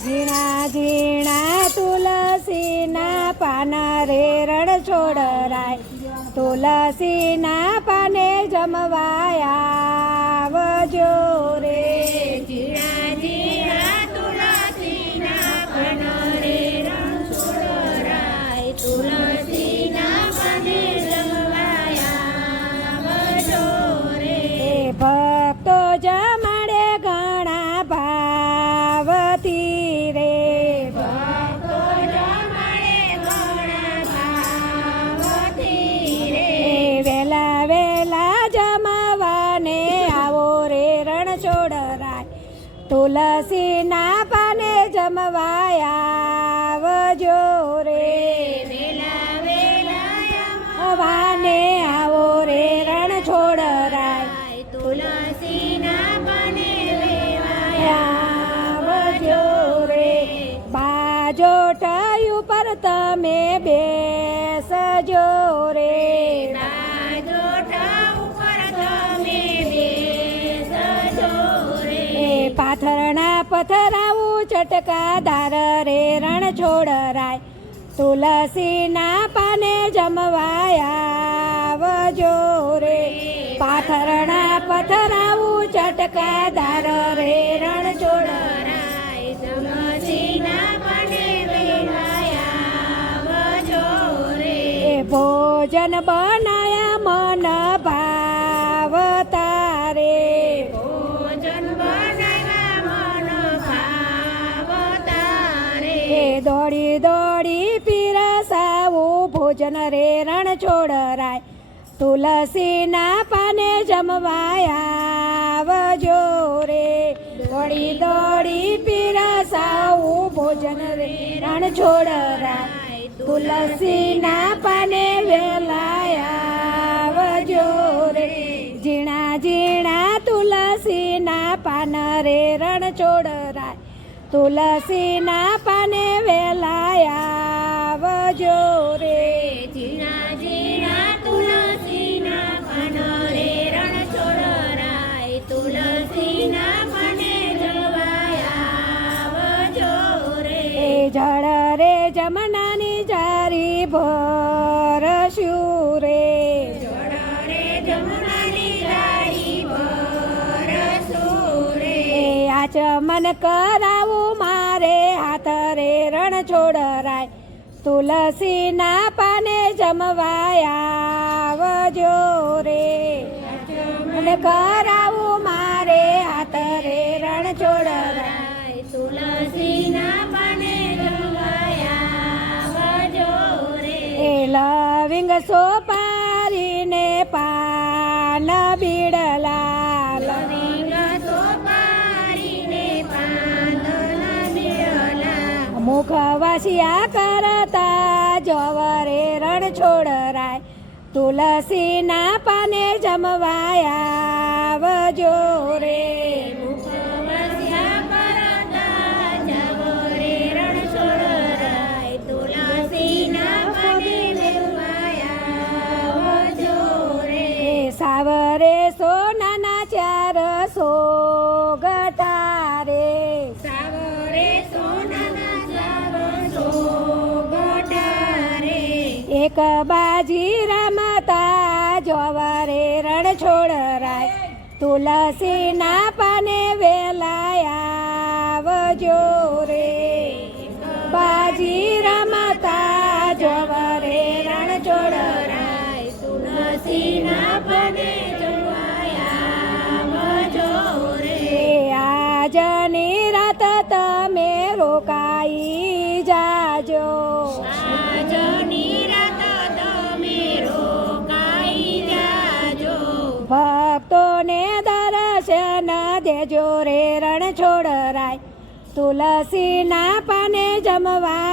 ઝીણા ઝીણા તુલસીના પાન રે રણ છોડરાય. તુલસીના પાને જમવાયા આવજો રે. ઝીણા રે ભક્તો જમાડે તુલસીના પાને જમવાયા આવજો રે. વાને આવો રે, રણ છોડરાય. યમાય તુલસીના પાને આવજો રે. બાજોટ ઉપર તમે બેસજો રે. પથરાવું ચટકાદાર રે રણ છોડરાય તુલસીના પાને જમવાયા આવજો રે. પાથરણા પથરાવું ચટકાદાર રે રણ છોડરાય ભોજન બનાયા મન દોડી દોડી પીરસાવું ભોજન રે રણ છોડરાય તુલસીના પાને જમવાયા જો રે. દોડી દોડી પીરસાવું ભોજન રે રણ છોડરાય તુલસીના પાને વેલાયા આવજો રે. ઝીણા ઝીણા તુલસીના પાન રે રણ છોડરાય તુલસીના પાને વેલાયા વજો રે. જીણા ઝીણા તુલસીના પાન રે રણ છોડરાય તુલસીના પાને જવાયા આવજો રે. એ જળ રે જમનાની જારી ભોર રે. જળ રે જમનાની એ આચમન કરાવું મારે હાથ રે રણ છોડરાય તુલસીના પાને જમવાયા આવજો રે. અને કરાવું મારે હાથ રે રણ છોડરાય રાય. તુલસીના પાને જમવાયા રે. લવિંગ સોપારીને મુખવાસિયા કરતા જવરે રણ છોડરાય. તુલસીના પાને જમવાયા વજો રે. એક બાજી રમતા, જવરે રણ છોડરાય તુલસીના પાને વેલાયા જો રે. બાજી રમતા, જવરે રણ છોડરાય તુલસીના આજની રાત તમે રોકાઈ જાજો. ભક્તોને દર્શન દેજો રે રણ છોડરાય તુલસીના પાને જમવા